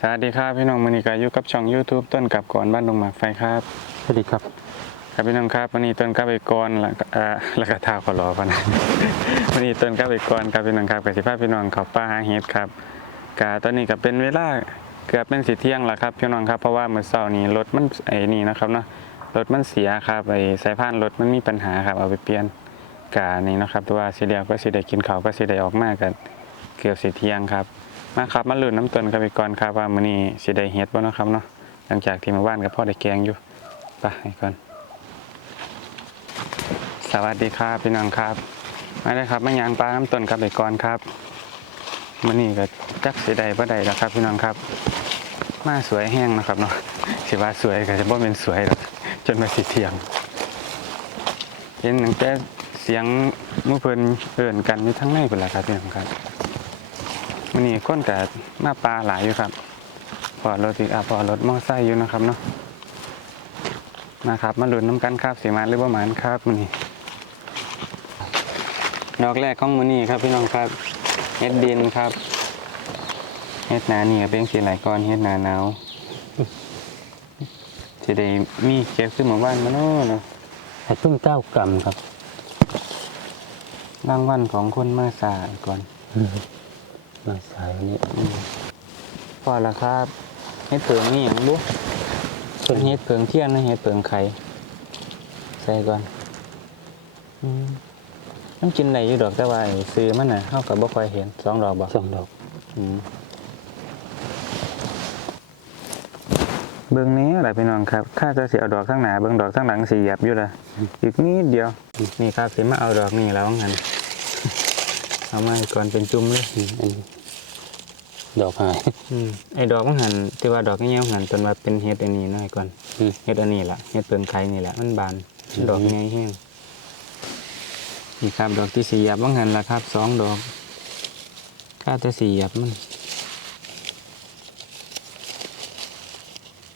สวัสดีครับพี่น้องมือนี้ก็อยู่กับช่อง YouTube ต้นกับก่อนบ้านดงหมากไฟครับสวัสดีครับครับพี่น้องครับวันนี้ต้นกับไปก่อนแล้วก็เอ่อแล้วก็ท้าขอรอพะนะวันนี้ต้นกับไปก่อนครับพี่น้องครับกับสิพาพี่น้องเขาป่าหาเห็ดครับกตอนนี้ก็เป็นเวลาเกือบเป็นสิเที่ยงแล้วครับพี่น้องครับเพราะว่าเมื่อเช้านี้รถมันไอ้นี่นะครับเนาะรถมันเสียครับไอ้สายพานรถมันมีปัญหาครับเอาไปเปลี่ยนกานี่นะครับแตัวาสิเดียวก็สิได้กินข้าวก็สิได้ออกมากันเกือบสิเที่ยงครับ มาครับมาลุ้นน้ำต้นกันไปก่อนครับว่ามื้อนี้สิได้เฮ็ดบ่เนาะครับเนาะหลังจากที่มื่อวานก็พ่อได้แกงอยู่ไปให้ก่อน สวัสดีครับพี่น้องครับมาเลยครับมายางปลาน้ำต้นกันไปก่อนครับมื้อนี้ก็จักสิได้บ่ได้แล้วครับพี่น้องครับ มาสวยแห้งนะครับเนาะสิว่าสวยก็จะบ่เป็นสวยหรอกจนมาสิเที่ยงเห็นตั้งแต่เสียงมู่เพิ่นเอิ้นกันอยู่ทั้งในพุ่นล่ะครับพี่น้องครับ วันนี้คนกับมาปลาหลายอยู่ครับ พอรถอีกอะพอรถมอไซค์อยู่นะครับเนาะนะครับมาลุ้นน้ำกันครับสีมาหรือว่าหมานครับมันนี้ดอกแรกของมือนี้ครับพี่น้องครับเฮ็ดดินครับเฮ็ดหนานี่ก็เป็นสีไหลก้อนเฮ็ดหนาหนาวจะได้มีเก็บขึ้นหมู่บ้านมาโน่เนาะไอ้พึ่งเก้ากรัมครับรางวัลของคนมาสายก่อน มาสายวันนี้พอแล้วครับเฮ็ดเผิงนี่อย่างบุเป็นเฮ็ดเผิงเที่ยงนะเฮ็ดเผิงไข่ใส่ก่อนอืมมันกินได้อยู่ดอกแต่ว่าไอ้ซื้อมันน่ะเฮาก็บ่ค่อยเห็นสองดอกบ่สองดอกอืมเบิ่งนี้อะไรพี่น้องครับข้าจะสิเอาดอกข้างหน้าเบิ่งดอกข้างหลังสิเหยียบอยู่ล่ะอีกนิดเดียวนี่ครับสิมาเอาดอกนี่แล้วงั้นเอามาให้ก่อนเป็นจุ่มเลยอืมอันนี้ ดอกหายอืมไอ้ดอกมันหันที่ว่าดอกเงี้ยๆหันจนว่าเป็นเฮ็ดอันนี้น้อยก่อนอืมเฮ็ดอันนี้ล่ะเฮ็ดเปลืองไข่นี่แหละมันบานอืมดอกเงี้ยแห้งนี่ครับดอกที่สี่หยับว่างหันละครับสองดอกข้าจะสี่หยับมัน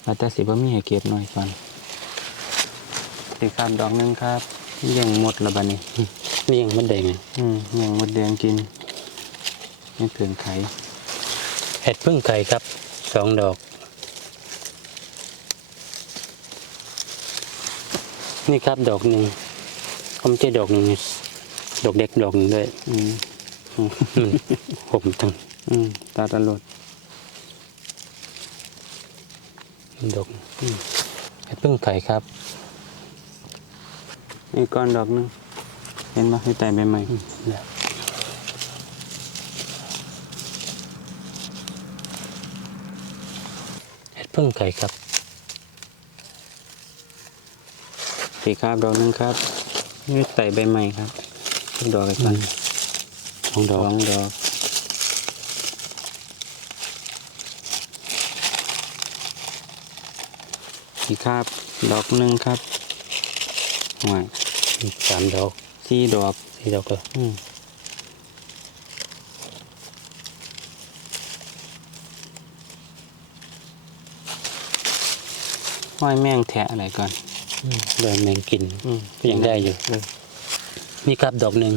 อาจจะสิบ่มีให้เก็บหน่อยก่อนอีกครับดอกหนึงครับยังหมดและบัดนี้นี่ยังมันแดงไงอืมยังหมดแดงกินเฮ็ดเปลืองไข่ เห็ดพึ่งไก่ครับสองดอก นี่ครับดอกหนึ่งผมเจอดอกหนึ่งนี่ดอกเด็กดอกหนึ่งด้วยอืมอืมผมทั้งอืมตาตลอดดอกอืมเห็ดพึ่งไก่ครับนี่ก้อนดอกหนึงเห็นปะที่แต่ใบใหม่ เนี่ยเห็ด พึ่งไก่ครับสีครับดอกหนึงครับนี่ไต่ใบใหม่ครับทุกดอกเลยกันสองดสออกงดอกสีครับ ดอกหนึ่งครับห่วยสามดอกสี่ดอกสี่ดอกก็อืม ห้อยแม่งแทะอะไรก่อนโดยแมงกินอืมก็ยังได้อยู่เออนี่ครับดอกหนึ่ง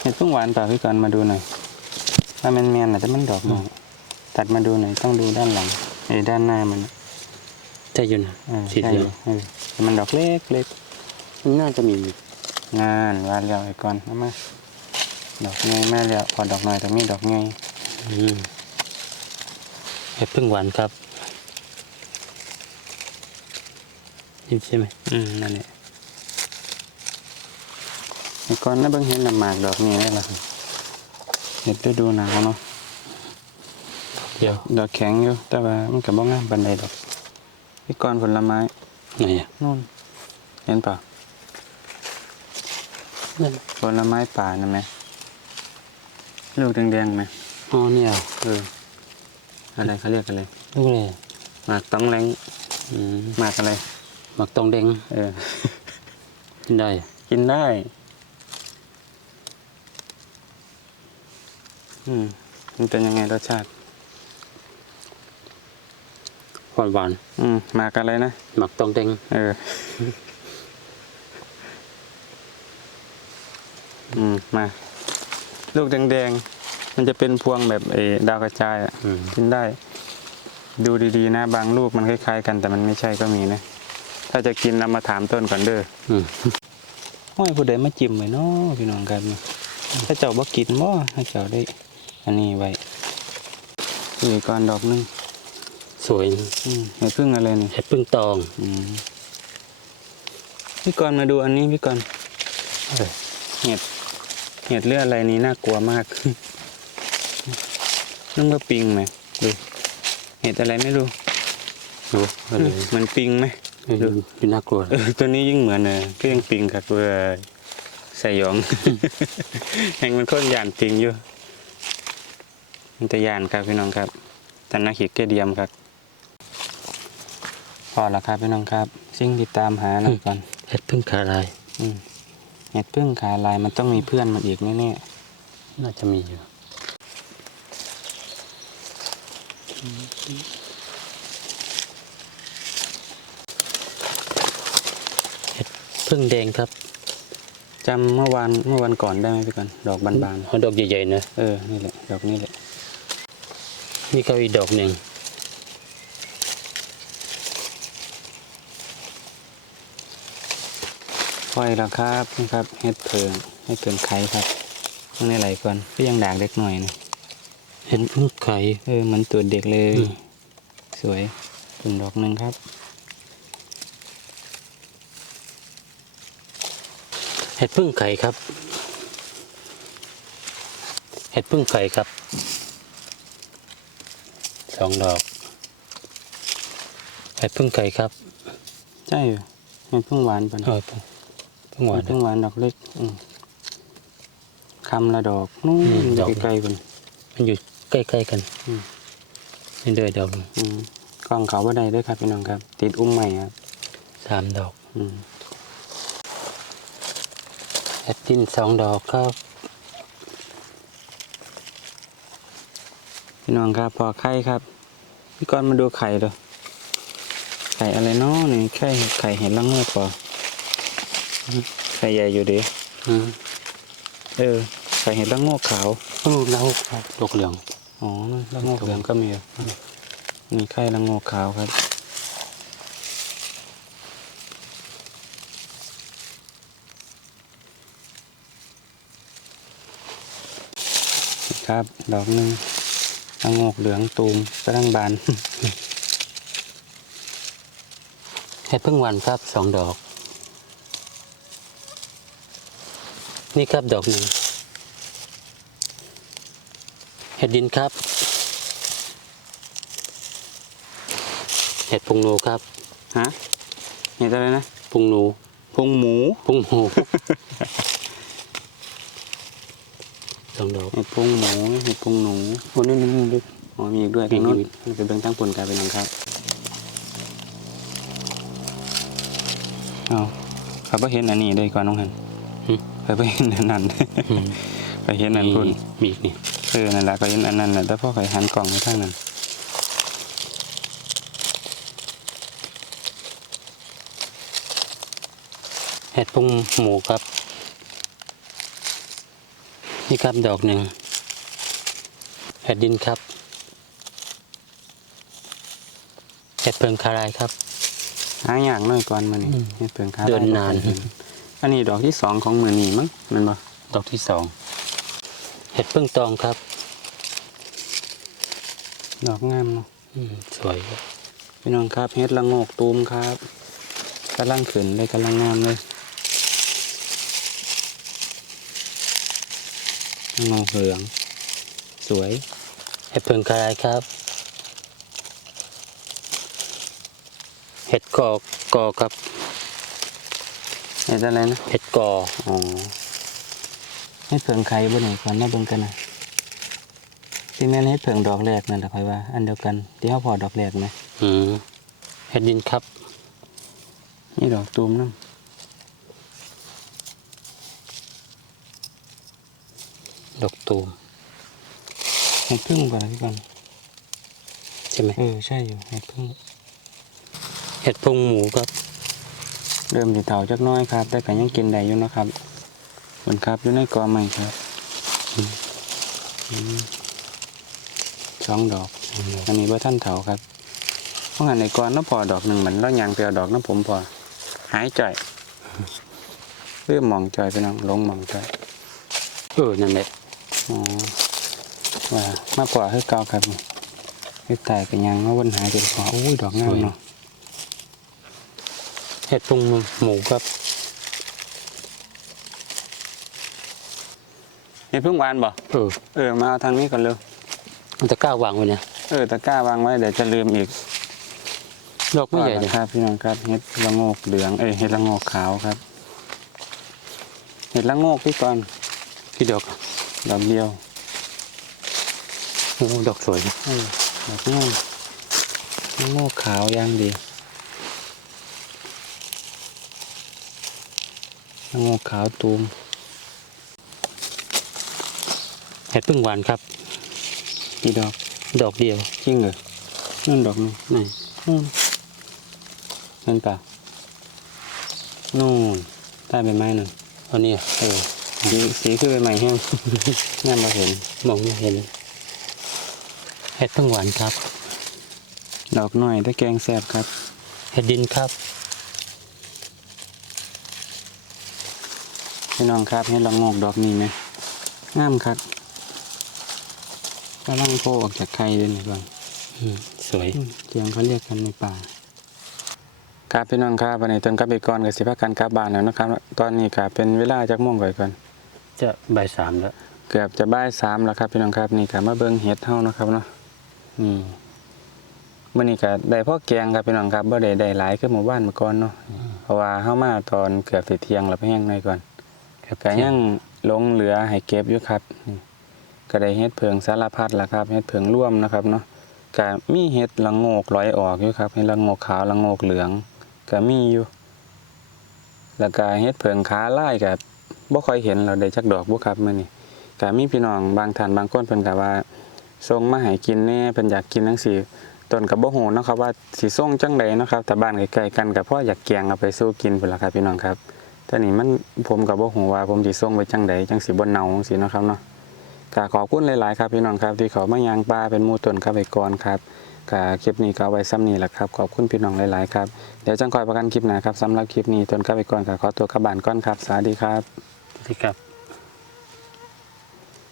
เห็ดเพิ่งหวานเปล่าพี่ก่อนมาดูหน่อยถ้ามันแมนๆน่ะแต่มันดอกน้อยตัดมาดูหน่อยต้องดูด้านหลังไอ้ด้านหน้ามันน่ะได้อยู่นะเออสีใช่เหลือองยู่เออแต่มันดอกเล็กเล็กน่าจะมี งานวานแล้วไอ้ก่อนเอามาดอกไงแม่แล้วพอดอกน้อยตรงนี้ดอกไงอืมเห็ดพึ่งหวานครับนี่ใช่ไหมอืมนั่นแหละไอ้ก่อนน่าเบิ่งเห็นลำหมากดอกนี้ได้ละเห็ดฤดูหนาวเนาะเดี๋ยวดอกแข็งอยู่แต่ว่ามันก็บ่งามปานใดดอกไอ้ก่อนผลไม้ไหนอะนู่นเห็นเปล่า นั่นผลไม้ป่านะไหมลูกแดงๆไหมอ๋อเนี่ยเอออะไรเขาเรียกอะไรลูกเลยหมากต้องแรงอืมหมากอะไรหมักตองแดงเออ กินได้ กินได้อืมมันเป็นยังไงรสชาติหวานหวานอืมหมากอะไรนะๆหมักตองแดงเออ อืมมา ลูกแดงๆ มันจะเป็นพวงแบบไอ้ดาวกระจายอะอืม กินได้ ดูดีๆนะ บางลูกมันคล้ายๆกัน แต่มันไม่ใช่ก็มีนะ ถ้าจะกินเรามาถามต้นก่อนเด้ออืมโอ้ยผู้ใดมาจิ้มไว้เนาะพี่น้องครับถ้าเจ้าบ่กินบ่ถ้าเจ้าได้ อันนี้ไว้นี่ก่อนดอกหนึงสวยอืมเห็ดพึ่งอะไรนี่เห็ดพึ่งตองอืมพี่กรณ์มาดูอันนี้พี่กรณ์เออเห็ด เห็ดเลือดอะไรนี้น่ากลัวมากนึกว่าปิงไหมดูเห็ดอะไรไม่รู้ดูอะไรเหมือนปิงไหมดูดูน่ากลัวเออตัวนี้ยิ่งเหมือนเลยก็ยังปิงครับเพื่อสยองแห่งมันโคตรยานปิงอยู่มันจะยานครับพี่น้องครับแต่นักขีดเกเดียมครับพอแล้วครับพี่น้องครับ สิ่งที่ตามหานะก่อนเห็ดพึ่งขาลาย อืมเห็ดพึ่งขาลายมันต้องมีเพื่อนมันอีกแน่น่าจะมีอยู่เห็ดพึ่งแดงครับๆจำเมื่อวานเมื่อวันก่อนได้ไหมพี่ก่อนดอกบานเอาดอกใหญ่ๆนะๆเออนี่แหละดอกนี้แหละนี่ก็อีกดอกหนึ่ง ปล่อยแล้วครับนี่ครับเห็ดเพิงเห็ดเพิงไข่ครับต้องในไหลก่อนก็ยังด่างเล็กหน่อยนะเห็ดพึ่งไข่เออเหมันตัวเด็กเลยอืมสวยถึงดอกหนึ่งครับเห็ดพึ่งไข่ครับ เห็ดพึ่งไข่ครับ สองดอก เห็ดพึ่งไข่ครับ ใช่ เหรอเห็ดพึ่งหวานปะเออ พึ่งหวาเห็นดพึ่งหวานดอกเล็กอืมคำละดอกนู่นอืมอดยู่อกไกลๆกันมันอยู่ใกล้ๆกันอืมนี่เดือยดอกหนึ่งอืมกล้องเขาบ่ได้ด้วยครับพี่น้องครับ ติดอุ้มใหม่ครับสามดอกอืมเห็ดดินสองดอกครับพี่น้องครับพอไข่ครับ พี่กรณ์มาดูไข่เลยไข่อะไรเนาะนี่ไข่ไข่เห็ดละโงกพออืม ไข่ใหญ่อยู่ดิอืมเออไข่เห็ดละโงกขาวลูกแล้วครับดอกเหลืองอ๋อละโงกเหลืองก็มีเหรอนี่ไข่ละโงกขาวครับครับ ดอกหนึ่งละโงกเหลืองตูมกระดังบานเห็ดพึ่งหวานครับสองดอก นี่ครับดอกหนึ่งเห็ดดินครับ เห็ดพุงนูครับฮะเห็ดอะไรนะพุงนูพุงหมูพุงหมูสองดอกเห็ดพุงหมูเห็ดพุงหนูโอ้นี่นี่นี่ด้วยอ๋อมีอีกด้วยมีทางโน้นอีกมันเป็นเบื้องตั้งผลกลายเป็นหลังครับเอาเขาไปเห็นอันนี้ด้วยก่อนน้องหัน หึเขาไปเห็นอันนั้นอืมไปเห็นอันพุ่นมีอีกนี่เออนั่นแหละก็เห็นอันนั้นแหละแต่พ่อเคยหันกล่องไปทางนั้นเห็ดพุงหมูครับ นี่ครับดอกหนึ่งเห็ดดินครับเห็ดเพิงคารายครับหาอย่างน้อยก่อนมานี่อืมเห็ดเปลืองขาเดินนาน อันนี้ดอกที่สองของมือนี่มั้งแมันบ่ดอกที่สองเห็ดพึ่งตองครับ ดอกงามเนาะอืมสวยครับพี่น้องครับเฮ็ดละโงกตูมครับกำลังขึ้นเลยกำลังงามเลยละโงกเหลือง สวยเห็ดเพิงคารายครับเห็ดกอกกอครับ เห็ดอะไรนะเห็ดกออ๋อเฮ็ดเผิงไข่บ่ไหนก่อนมาเบิ่งกันนะที่แม่นเฮ็ดเผิงดอกแรกนั่นแหละค่อยว่า อันเดียวกันที่เฮาพอดอกแรกไหมอืมเห็ดดินครับ นี่ดอกตูมนำดอกตูมเฮ็ดพึ่งก่อนนะพี่ก่อนใช่ไหมเออใช่อยู่เฮ็ดพึ่งเห็ดพุงหมูครับ เริ่มสิเฒ่าจักน้อยครับ แต่ก็ยังกินได้อยู่นะครับมันครับอยู่ในกอไม้ครับอืมอืมสองดอกอันนี้ว่าท่านเถาครับเพราะงั้นในกรน้ำพอดอกหนึ่งเหมือนเรายางไปเอาดอกน้ำผมพอหายใจเพื่อมองใจไปน้องลงมองใจ่อยเออนั่นแหละอ๋อว่ามาปล่อยให้เกาครับให้ตายกันยังมาวนหายจนพออุ้ยดอกงามเนาะ เห็ดปรุงหมูครับเห็ดพึ่งหวานบ่เออเออมาเอาทางนี้ก่อนเร็วมันจะกล้าวางไว้เนี่ยเออตะกร้าวางไว้เดี๋ยวจะลืมอีกดอกไม่ใหญ่เลยครับ พี่น้องครับเห็ดละโงกเหลืองเอ้ยเห็ดละโงกขาวครับ เห็ดละโงกพี่ก่อนกี่ดอกดอกเดียวโอ้ดอกสวยนะเออดอกงามละโงกขาวย่างดีละ โงกขาวตูมเห็ดพึ่งหวานครับกี่ดอก ดอกเดียว จริงเหรอนั่นดอกนึงนี่อืมนั่นเปล่านู่นใต้ใบไม้นั่นอันนี้เออสีสีคือใบไม้แห้งน่ามาเห็นมองไม่เห็นเห็ดพึ่งหวานครับ ดอกน้อยแต่แกงแซ่บครับ เห็ดดินครับ พี่น้องครับเห็นละโงกดอกนี้ไหมงามครับกำลังโผล่ออกจากไข่เลยนี่ก่อนอืมสวยอืมเจียงเขาเรียกกันในป่าครับพี่น้องครับวันนี้ต้นกับอีกก่อนกับสิพากันกลับบ้านแล้วนะครับ ตอนนี้ครับเป็นเวลาจักโมงก่อนก่อนจะใบายสามแล้วเกือบจะบ่ายสามแล้วครับพี่น้องครับนี่ครับมาเบิ่งเห็ดเฮานะครับเนาะนี่มื้อนี้ก็ได้พ่อแกงครับพี่น้องครับบ่ได้ได้หลายคือหมู่บ้านเมื่อก่อนเนาะเพราะว่าเฮามาตอนเกือบสิเที่ยงแล้วไปแห้งหน่อยก่อน ก็ยังหลงเหลือให้เก็บอยู่ครับก็ได้เห็ดเพิงสารพัดล่ะครับเห็ดเพิงร่วมนะครับเนาะก็มีเห็ดละโงกลอยออกอยู่ครับเห็ดละโงกขาวละโงกเหลืองก็มีอยู่ แล้วก็เห็ดเพิงขาลายก็บ่ค่อยเห็นเราได้จักดอกบ่ครับมื้อนี้ก็มีพี่น้องบางท่านบางคนเพิ่นก็ว่าส่งมาให้กินแน่เพิ่นอยากกินจังซี่ต้นก็บ่ฮู้เนาะครับว่าสิส่งจังใดเนาะครับแต่บ้านใกล้ๆกันก็พออยากแกงเอาไปสู้กินพุ่นล่ะครับพี่น้องครับ แต่นี่มันผมกับ่ฮู้ว่าผมสิส่งไปจังใดจังสิบนเนาสีนะครับเนาะกาขอบคุณหลายๆครับพี่น้องครับที่เขามายางปลาเป็นมูต้นครับไปก่อนครับกาคลิปนี้ก็เอาไว้ซ้ำนี้แหละครับขอบคุณพี่น้องหลายๆครับเดี๋ยวจังคอยประกันคลิปหน้าครับสำหรับคลิปนี้ตนครับไปก่อนก็ขอตัวกระบานก้อนครับสวัสดีครับสวัสดีครับ